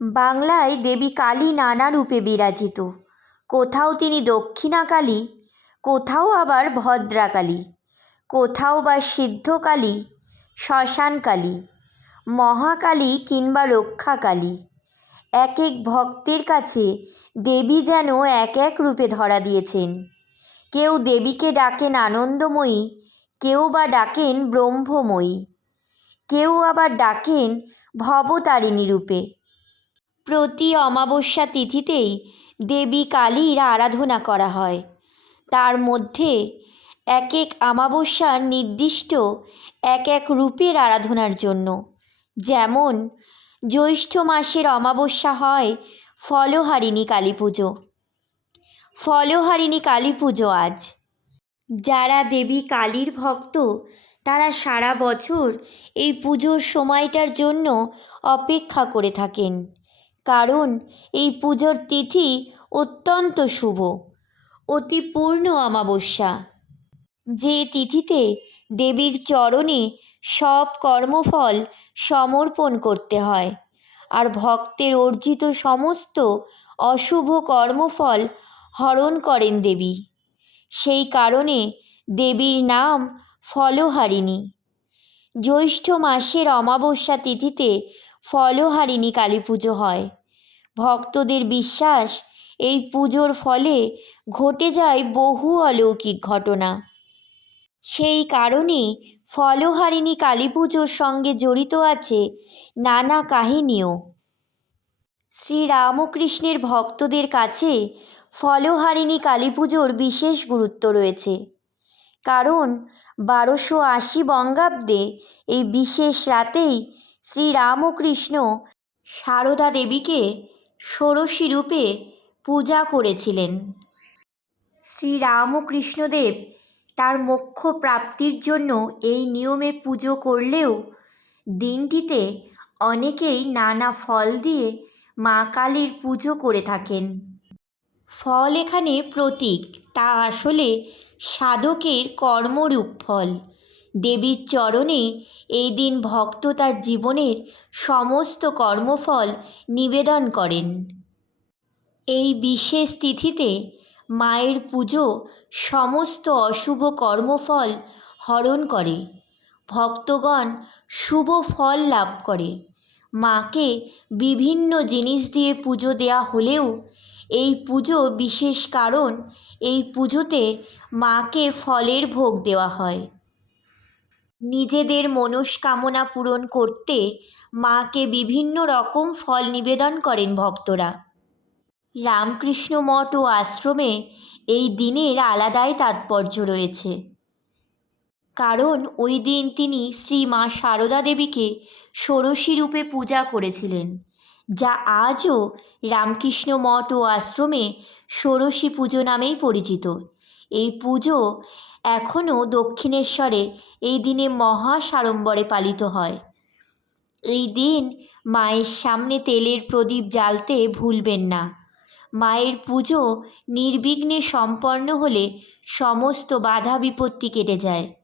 বাংলায় দেবী কালী নানা রূপে বিরাজিত। কোথাও তিনি দক্ষিণাকালী, কোথাও আবার ভদ্রাকালী, কোথাও বা সিদ্ধকালী, শ্মশানকালী, মহাকালী কিংবা রক্ষাকালী। এক এক ভক্তের কাছে দেবী যেন এক এক রূপে ধরা দিয়েছেন। কেউ দেবীকে ডাকেন আনন্দময়ী, কেউ বা ডাকেন ব্রহ্মময়ী, কেউ আবার ডাকেন ভবতারিণী রূপে। প্রতি অমাবস্যা তিথিতেই দেবী কালীর আরাধনা করা হয়। তার মধ্যে এক এক অমাবস্যার নির্দিষ্ট এক এক রূপের আরাধনার জন্য। যেমন, জ্যৈষ্ঠ মাসের অমাবস্যা হয় ফলহারিণী কালী পুজো। ফলহারিণী কালী পুজো আজ। যারা দেবী কালীর ভক্ত, তারা সারা বছর এই পুজোর সময়টার জন্য অপেক্ষা করে থাকেন। কারণ এই পুজোর তিথি অত্যন্ত শুভ, অতি পূর্ণ অমাবস্যা। যে তিথিতে দেবীর চরণে সব কর্মফল সমর্পণ করতে হয় আর ভক্তের অর্জিত সমস্ত অশুভ কর্মফল হরণ করেন দেবী, সেই কারণে দেবীর নাম ফলহারিণী। জ্যৈষ্ঠ মাসের অমাবস্যা তিথিতে ফলহারিণী কালী পুজো হয়। ভক্তদের বিশ্বাস, এই পুজোর ফলে ঘটে যায় বহু অলৌকিক ঘটনা। সেই কারণে ফলহারিণী কালী পুজোর সঙ্গে জড়িত আছে নানা কাহিনীও। শ্রীরামকৃষ্ণের ভক্তদের কাছে ফলহারিণী কালী পুজোর বিশেষ গুরুত্ব রয়েছে। কারণ বারোশো আশি বঙ্গাব্দে এই বিশেষ রাতেই শ্রীরামকৃষ্ণ সারদা দেবীকে ষোড়শী রূপে পূজা করেছিলেন। শ্রীরামকৃষ্ণদেব তার মোক্ষ প্রাপ্তির জন্য এই নিয়মে পুজো করলেও দিনটিতে অনেকেই নানা ফল দিয়ে মা কালীর পুজো করে থাকেন। ফল এখানে প্রতীক, তা আসলে সাধকের কর্মরূপ ফল। দেবীর চরণে এই দিন ভক্ত তার জীবনের সমস্ত কর্মফল নিবেদন করেন। এই বিশেষ তিথিতে মায়ের পুজো সমস্ত অশুভ কর্মফল হরণ করে। ভক্তগণ শুভ ফল লাভ করে। মাকে বিভিন্ন জিনিস দিয়ে পুজো দেওয়া হলেও এই পুজো বিশেষ কারণ এই পুজোতে মাকে ফলের ভোগ দেওয়া হয়। নিজেদের মনস্কামনা পূরণ করতে মাকে বিভিন্ন রকম ফল নিবেদন করেন ভক্তরা। রামকৃষ্ণ মঠ ও আশ্রমে এই দিনের আলাদাই তাৎপর্য রয়েছে। কারণ ওই দিন তিনি শ্রী মা সারদা দেবীকে ষোড়শী রূপে পূজা করেছিলেন, যা আজও রামকৃষ্ণ মঠ ও আশ্রমে ষোড়শী পুজো নামেই পরিচিত। এই পুজো এখনও দক্ষিণেশ্বরে এই দিনে মহা সাড়ম্বরে পালিত হয়। এই দিন মায়ের সামনে তেলের প্রদীপ জ্বালতে ভুলবেন না। মায়ের পুজো নির্বিঘ্নে সম্পন্ন হলে সমস্ত বাধা বিপত্তি কেটে যায়।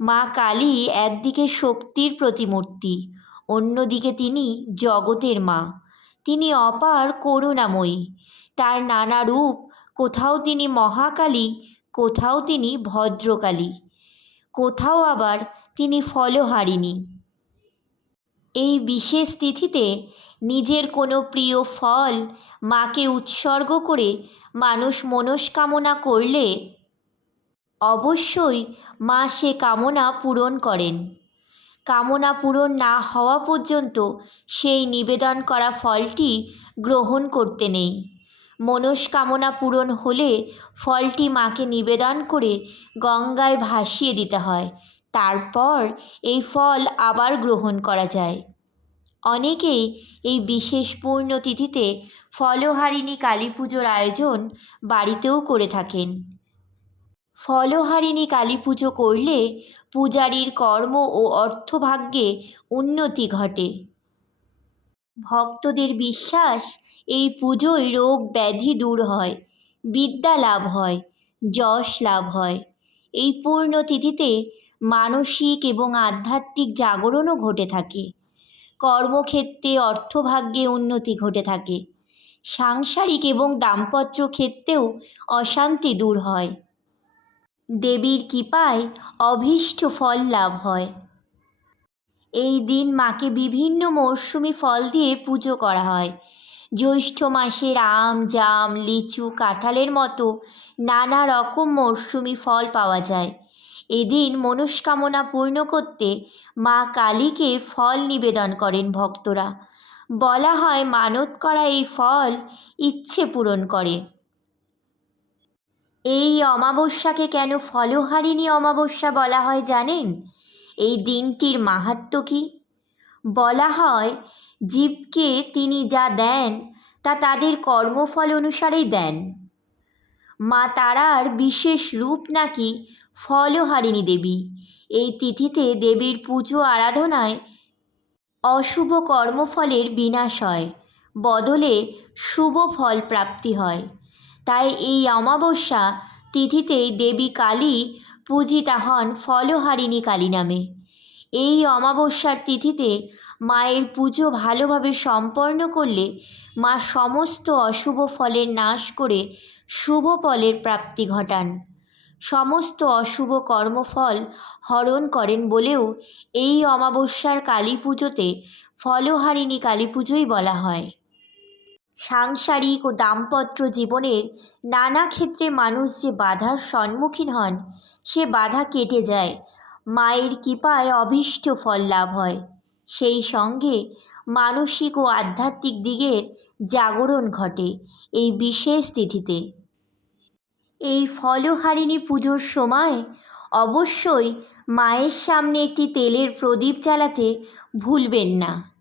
মা কালী একদিকে শক্তির প্রতিমূর্তি, অন্যদিকে তিনি জগতের মা। তিনি অপার করুণাময়ী। তার নানা রূপ কোথাও তিনি মহাকালী কোথাও তিনি ভদ্রকালী, কোথাও আবার তিনি ফলহারিণী। এই বিশেষ তিথিতে নিজের কোনো প্রিয় ফল মাকে উৎসর্গ করে মানুষ মনস্কামনা করলে অবশ্যই মা সে কামনা পূরণ করেন। কামনা পূরণ না হওয়া পর্যন্ত সেই নিবেদন করা ফলটি গ্রহণ করতে নেই। মনস্কামনা পূরণ হলে ফলটি মাকে নিবেদন করে গঙ্গায় ভাসিয়ে দিতে হয়। তারপর এই ফল আবার গ্রহণ করা যায়। অনেকেই এই বিশেষ পূর্ণতিথিতে ফলহারিণী কালী পুজোর আয়োজন বাড়িতেও করে থাকেন। ফলহারিণী কালী পুজো করলে পূজারীর কর্ম ও অর্থভাগ্যে উন্নতি ঘটে। ভক্তদের বিশ্বাস এই পুজোয় রোগ ব্যাধি দূর হয়, বিদ্যা লাভ হয়, যশ লাভ হয়। এই পূর্ণতিথিতে মানসিক এবং আধ্যাত্মিক জাগরণও ঘটে থাকে। কর্মক্ষেত্রে অর্থভাগ্যে উন্নতি ঘটে থাকে। সাংসারিক এবং দাম্পত্য ক্ষেত্রেও অশান্তি দূর হয়। দেবীর কৃপায় অভীষ্ট ফল লাভ হয়। এই দিন মাকে বিভিন্ন মরশুমি ফল দিয়ে পুজো করা হয়। জ্যৈষ্ঠ মাসের আম জাম, লিচু, কাঁঠালের মতো নানা রকম মরশুমি ফল পাওয়া যায়। এদিন মনস্কামনা পূর্ণ করতে মা কালীকে ফল নিবেদন করেন ভক্তরা। বলা হয় মানত করা এই ফল ইচ্ছে পূরণ করে। এই অমাবস্যাকে কেন ফলহারিণী অমাবস্যা বলা হয় জানেন? এই দিনটির মাহাত্ম্য কী? বলা হয়, জীবকে তিনি যা দেন, তা তাদের কর্মফল অনুসারেই দেন। মা তারার বিশেষ রূপ নাকি ফলহারিণী দেবী। এই তিথিতে দেবীর পুজো আরাধনায় অশুভ কর্মফলের বিনাশ হয়, বদলে শুভ ফল প্রাপ্তি হয়। তাই এই অমাবস্যা তিথিতেই দেবী কালী পূজিতা হন ফলহারিণী কালী নামে। এই অমাবস্যার তিথিতে মায়ের পুজো ভালোভাবে সম্পন্ন করলে মা সমস্ত অশুভ ফলের নাশ করে শুভ ফলের প্রাপ্তি ঘটান। সমস্ত অশুভ কর্মফল হরণ করেন বলেও এই অমাবস্যার কালী পুজোতে ফলহারিণী কালী পুজোই বলা হয়। সাংসারিক ও দাম্পত্য জীবনের নানা ক্ষেত্রে মানুষ যে বাধার সম্মুখীন হন, সে বাধা কেটে যায়। মায়ের কৃপায় অভীষ্ট ফল লাভ হয়। সেই সঙ্গে মানসিক ও আধ্যাত্মিক দিকের জাগরণ ঘটে এই বিশেষ তিথিতে। এই ফলহারিণী পুজোর সময় অবশ্যই মায়ের সামনে একটি তেলের প্রদীপ চালাতে ভুলবেন না।